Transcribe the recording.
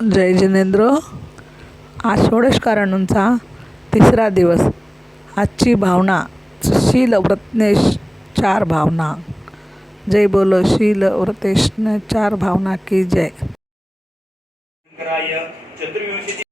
जय जिनेंद्र. आज षोडश कारणूंचा तिसरा दिवस. आजची भावना शील व्रतनेश चार भावना. जय बोलो शील व्रतेश चार भावना की जय. चतुर्विंशति